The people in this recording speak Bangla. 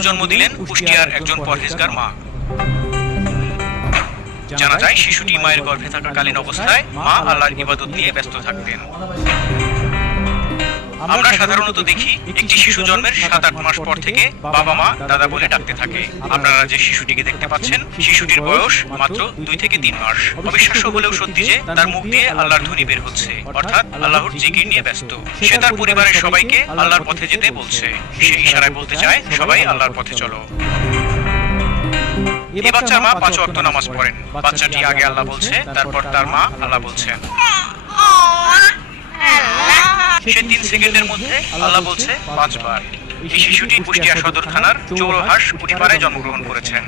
শিশুর জন্ম দিলেন কুষ্টিয়ার একজন পরহেজগার মা। জানা যায় শিশুটি মায়ের গর্ভে থাকাকালীন অবস্থায় মা আল্লাহর ইবাদত নিয়ে ব্যস্ত থাকতেন। আমরা সাধারণত দেখি একটি শিশু জন্মের 7-8 মাস পর থেকে বাবা মা দাদা বলে ডাকতে থাকে। আপনারা যে শিশুটিকে দেখতে পাচ্ছেন, শিশুটির বয়স মাত্র 2 থেকে 3 মাস। অবিশ্বাস্য হলেও সত্যি যে তার মুখ দিয়ে আল্লাহর ধ্বনি বের হচ্ছে, অর্থাৎ আল্লাহর জিকির নিয়ে ব্যস্ত। সে তার পরিবারের সবাইকে আল্লাহর পথে যেতে বলছে। সে ইশারায় বলতে চায়, সবাই আল্লাহর পথে চলো। এই বাচ্চার মা 5 ওয়াক্ত নামাজ পড়েন। বাচ্চাটি আগে আল্লাহ বলছে, তারপর তার মা আল্লাহ বলছেন। সে 3 সেকেন্ডের মধ্যে আল্লাহ বলছে 5 বার। এই শিশুটি কুষ্টিয়া সদর থানার চৌরহাস কুটিপাড়ায় জন্মগ্রহণ করেছেন।